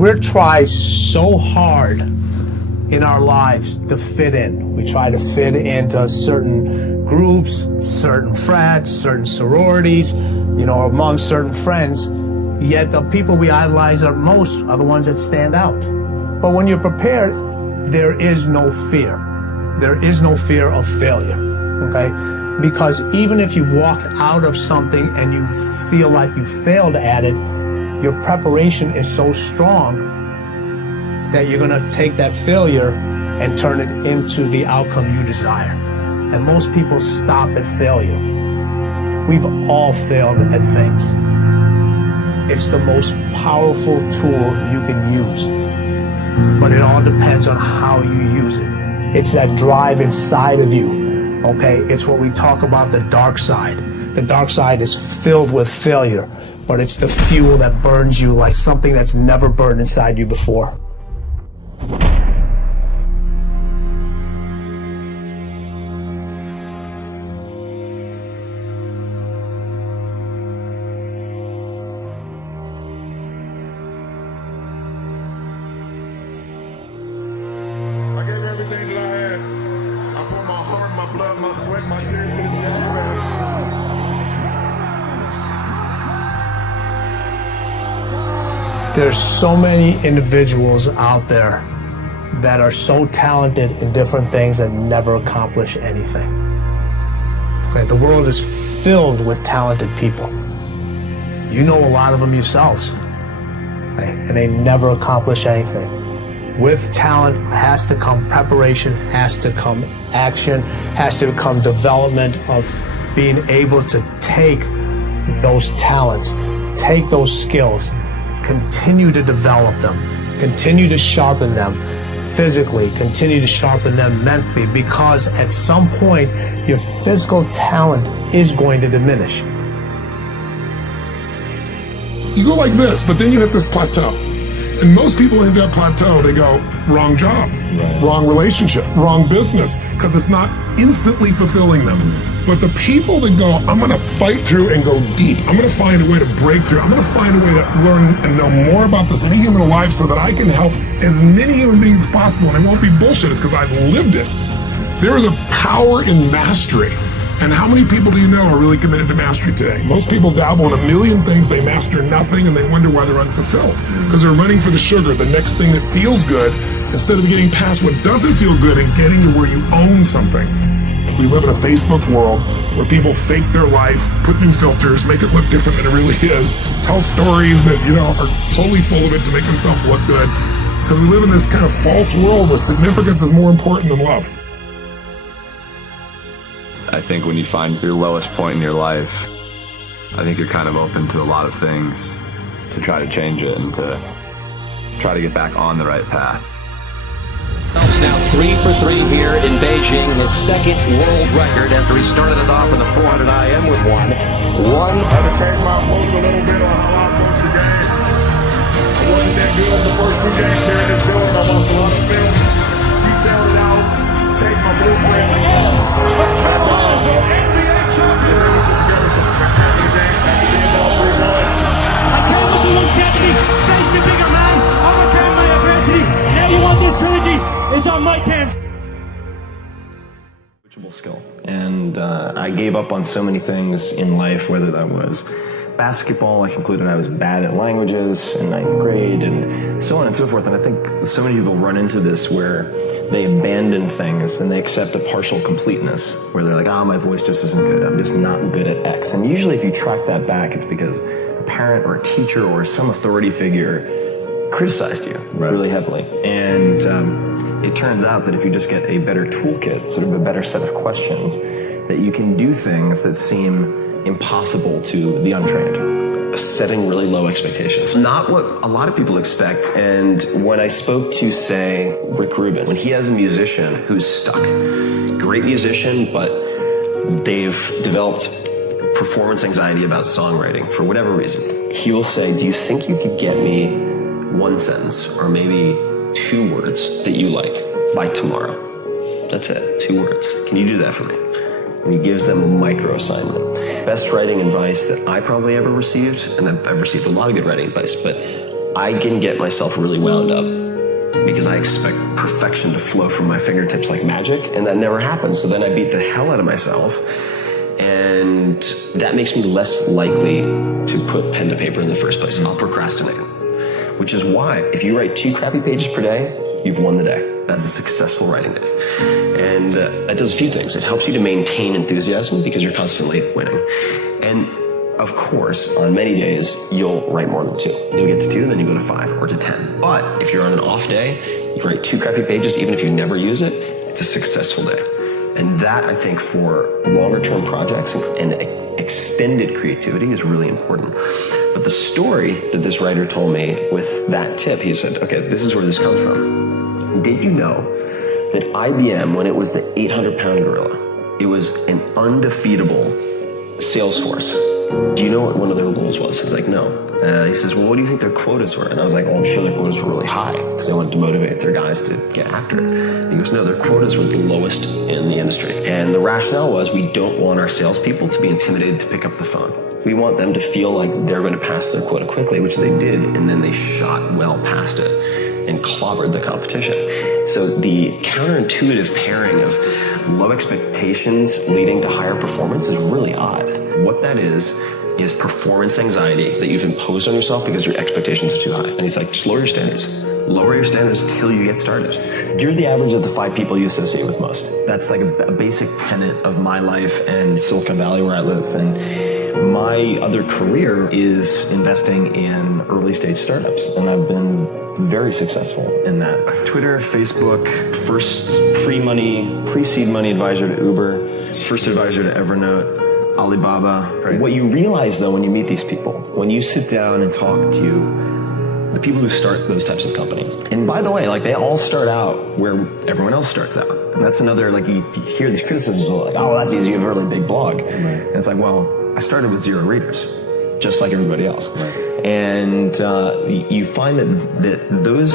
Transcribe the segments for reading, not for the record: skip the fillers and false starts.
We're trying so hard in our lives to fit in. We try to fit into certain groups, certain frats, certain sororities, you know, among certain friends. Yet the people we idolize are the ones that stand out. But when you're prepared, there is no fear. There is no fear of failure, okay? Because even if you've walked out of something and you feel like you failed at it, your preparation is so strong that you're gonna take that failure and turn it into the outcome you desire. And most people stop at failure. We've all failed at things. It's the most powerful tool you can use, but it all depends on how you use it. It's that drive inside of you, okay? It's what we talk about, the dark side. The dark side is filled with failure, but it's the fuel that burns you like something that's never burned inside you before. I gave everything that I had. I put my heart, my blood, my sweat, my tears into the There's so many individuals out there that are so talented in different things that never accomplish anything. Okay, the world is filled with talented people. You know a lot of them yourselves, okay, and they never accomplish anything. With talent has to come preparation, has to come action, has to come development of being able to take those talents, take those skills, continue to develop them, continue to sharpen them physically, continue to sharpen them mentally, because at some point your physical talent is going to diminish. You go like this, but then you hit this plateau. And most people hit that plateau, they go, wrong job, wrong relationship, wrong business, because it's not instantly fulfilling them. But the people that go, I'm gonna fight through and go deep, I'm gonna find a way to break through, I'm gonna find a way to learn and know more about this in human life so that I can help as many human beings as possible, and it won't be bullshit, it's because I've lived it. There is a power in mastery. And how many people do you know are really committed to mastery today? Most people dabble in a million things, they master nothing, and they wonder why they're unfulfilled. Because they're running for the sugar, the next thing that feels good, instead of getting past what doesn't feel good and getting to where you own something. We live in a Facebook world where people fake their life, put new filters, make it look different than it really is, tell stories that, you know, are totally full of it to make themselves look good. Because we live in this kind of false world where significance is more important than love. I think when you find your lowest point in your life, I think you're kind of open to a lot of things to try to change it and to try to get back on the right path. Phelps now 3 for 3 here in Beijing, his second world record after he started it off in the 400 IM with one. Had to change my approach a little bit on how I approach the game. I wasn't that good in the first 2 games here in this building. I watched a lot of film, detailed it out, take my blueprint. It's on my terms. Skill. And I gave up on so many things in life, whether that was basketball. I concluded I was bad at languages in 9th grade and so on and so forth. And I think so many people run into this where they abandon things and they accept a partial completeness where they're like, oh, my voice just isn't good. I'm just not good at X. And usually if you track that back, it's because a parent or a teacher or some authority figure criticized you really heavily. And it turns out that if you just get a better toolkit, sort of a better set of questions, that you can do things that seem impossible to the untrained. Setting really low expectations. Not what a lot of people expect. And when I spoke to, say, Rick Rubin, when he has a musician who's stuck, great musician, but they've developed performance anxiety about songwriting for whatever reason, he will say, do you think you could get me one sentence or maybe 2 words that you like by tomorrow? That's it, 2 words. Can you do that for me? And he gives them a micro assignment. Best writing advice that I probably ever received, and I've received a lot of good writing advice, but I can get myself really wound up because I expect perfection to flow from my fingertips like magic, and that never happens. So then I beat the hell out of myself, and that makes me less likely to put pen to paper in the first place. I'll procrastinate, which is why if you write 2 crappy pages per day, you've won the day. That's a successful writing day. And that does a few things. It helps you to maintain enthusiasm because you're constantly winning. And of course, on many days, you'll write more than 2. You'll get to 2, then you go to 5 or to 10. But if you're on an off day, you write 2 crappy pages, even if you never use it, it's a successful day. And that, I think, for longer term projects and extended creativity is really important. But the story that this writer told me with that tip, he said, okay, this is where this comes from. Did you know that IBM, when it was the 800-pound gorilla, it was an undefeatable sales force? Do you know what one of their goals was? He's like, no. He says, well, what do you think their quotas were? And I was like, well, I'm sure their quotas were really high because they wanted to motivate their guys to get after it. And he goes, no, their quotas were the lowest in the industry. And the rationale was we don't want our salespeople to be intimidated to pick up the phone. We want them to feel like they're going to pass their quota quickly, which they did, and then they shot well past it and clobbered the competition. So the counterintuitive pairing of low expectations leading to higher performance is really odd. What that is performance anxiety that you've imposed on yourself because your expectations are too high. And he's like, just lower your standards. Lower your standards till you get started. You're the average of the 5 people you associate with most. That's like a basic tenet of my life and Silicon Valley where I live. And my other career is investing in early stage startups. And I've been very successful in that. Twitter, Facebook, first pre-seed money advisor to Uber, first advisor to Evernote, Alibaba. Right. What you realize though when you meet these people, when you sit down and talk to the people who start those types of companies, and by the way, like they all start out where everyone else starts out. And that's another, like you hear these criticisms of like, oh, that's easy, you have a really big blog. Right. And it's like, well, I started with 0 readers, just like everybody else. Right. And you find that those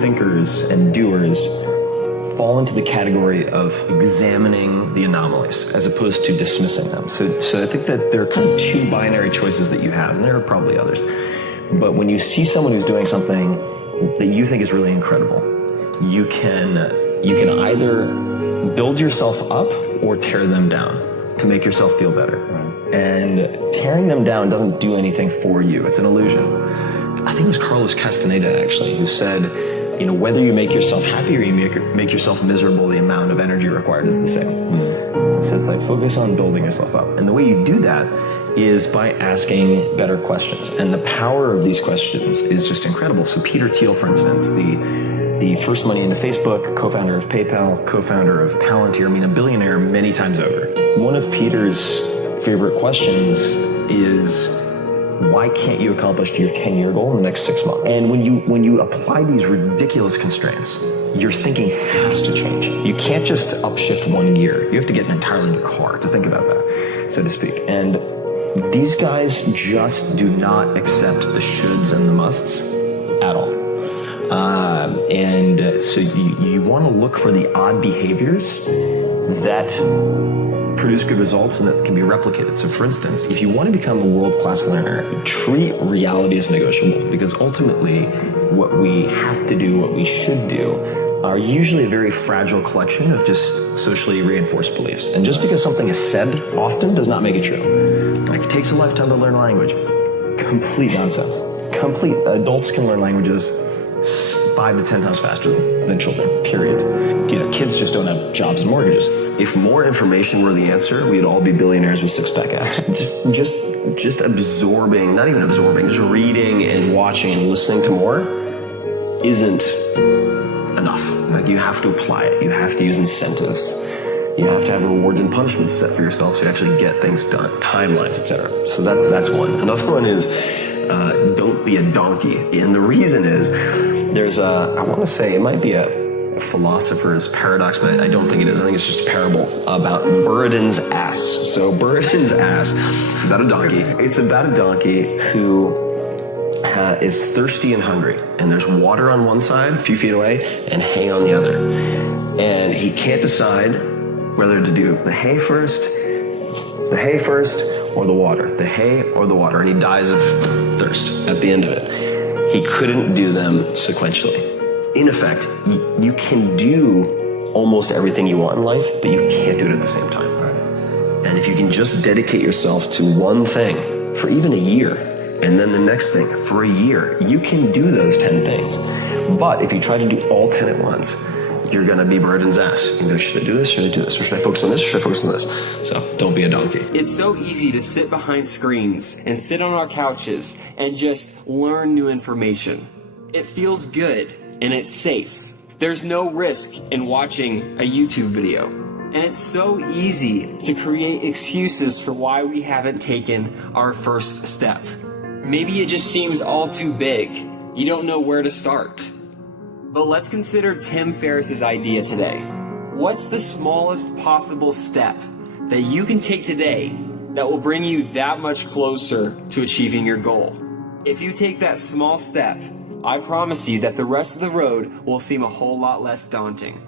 thinkers and doers fall into the category of examining the anomalies as opposed to dismissing them. So I think that there are kind of 2 binary choices that you have, and there are probably others. But when you see someone who's doing something that you think is really incredible, you can either build yourself up or tear them down to make yourself feel better. Right. And tearing them down doesn't do anything for you. It's an illusion. I think it was Carlos Castaneda actually who said, you know, whether you make yourself happy or you make yourself miserable, the amount of energy required is the same. So it's like focus on building yourself up. And the way you do that is by asking better questions. And the power of these questions is just incredible. So Peter Thiel, for instance, the first money into Facebook, co-founder of PayPal, co-founder of Palantir, I mean, a billionaire many times over. One of Peter's favorite questions is, why can't you accomplish your 10-year goal in the next 6 months? And when you apply these ridiculous constraints, your thinking has to change. You can't just upshift 1 gear. You have to get an entirely new car to think about that, so to speak. And these guys just do not accept the shoulds and the musts at all. And so you want to look for the odd behaviors that produce good results and that can be replicated. So for instance, if you want to become a world-class learner, treat reality as negotiable, because ultimately what we have to do, what we should do, are usually a very fragile collection of just socially reinforced beliefs. And just because something is said often does not make it true. Like, it takes a lifetime to learn a language. Complete nonsense. Complete. Adults can learn languages 5 to 10 times faster than children, period. You know, kids just don't have jobs and mortgages. If more information were the answer, we'd all be billionaires with 6-pack abs. Just absorbing, not even absorbing, just reading and watching and listening to more isn't enough. Like, you have to apply it. You have to use incentives. You have to have rewards and punishments set for yourself so you actually get things done, timelines, etc. So that's one. Another one is don't be a donkey. And the reason is there's I want to say it might be a philosopher's paradox, but I don't think it is. I think it's just a parable about Buridan's ass. So Buridan's ass is about a donkey. It's about a donkey who is thirsty and hungry, and there's water on one side, a few feet away, and hay on the other. And he can't decide whether to do the hay first, or the water. The hay or the water, and he dies of thirst at the end of it. He couldn't do them sequentially. In effect, you can do almost everything you want in life, but you can't do it at the same time. And if you can just dedicate yourself to one thing for even a year, and then the next thing for a year, you can do those 10 things. But if you try to do all 10 at once, you're gonna be burden's ass. You go, should I do this? Should I do this? Or should I focus on this? Or should I focus on this? So don't be a donkey. It's so easy to sit behind screens and sit on our couches and just learn new information. It feels good and it's safe. There's no risk in watching a YouTube video. And it's so easy to create excuses for why we haven't taken our first step. Maybe it just seems all too big. You don't know where to start. But let's consider Tim Ferriss's idea today. What's the smallest possible step that you can take today that will bring you that much closer to achieving your goal? If you take that small step, I promise you that the rest of the road will seem a whole lot less daunting.